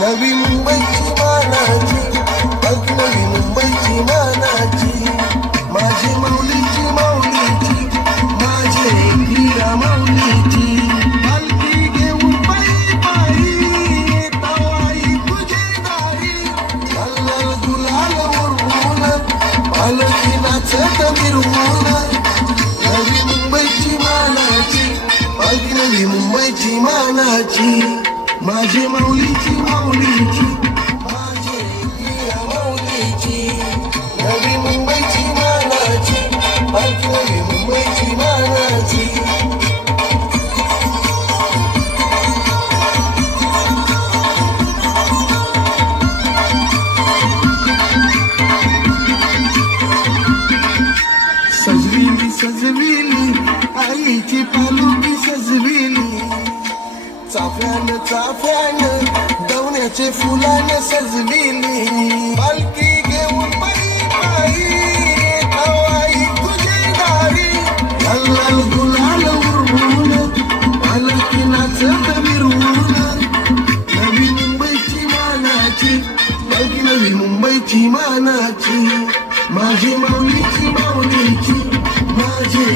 नवी मुंबईची मानाची, बघ नवी मुंबईची मानाची, माझी माऊलीची माऊलीची, माझे हीरा माऊलीची. पालखी घेऊन पायी पायी येतो आई तुझी दारी, लाल गुलाल उडवून पालखी नाचत मिरवून. नवी मुंबईची मानाची, बघ नवी मुंबईची मानाची, माझी माऊलीची माऊलीची, माझे हीरा माऊलीची. नवी मुंबईची मानाची, नवी मुंबईची मानाची. सजविली सजविली आईची पालखी सजविली, चाफ्यानं चाफ्यानं दवण्याचे फुलानं सजविली. पालखी घेऊन पायी पायी येतो आई तुझी दारी, लाल लाल गुलाल उडवून पालखी नाचत मिरवून. नवी मुंबईची मानाची, बघ नवी मुंबईची मानाची, माझी माऊलीची माऊलीची, माझे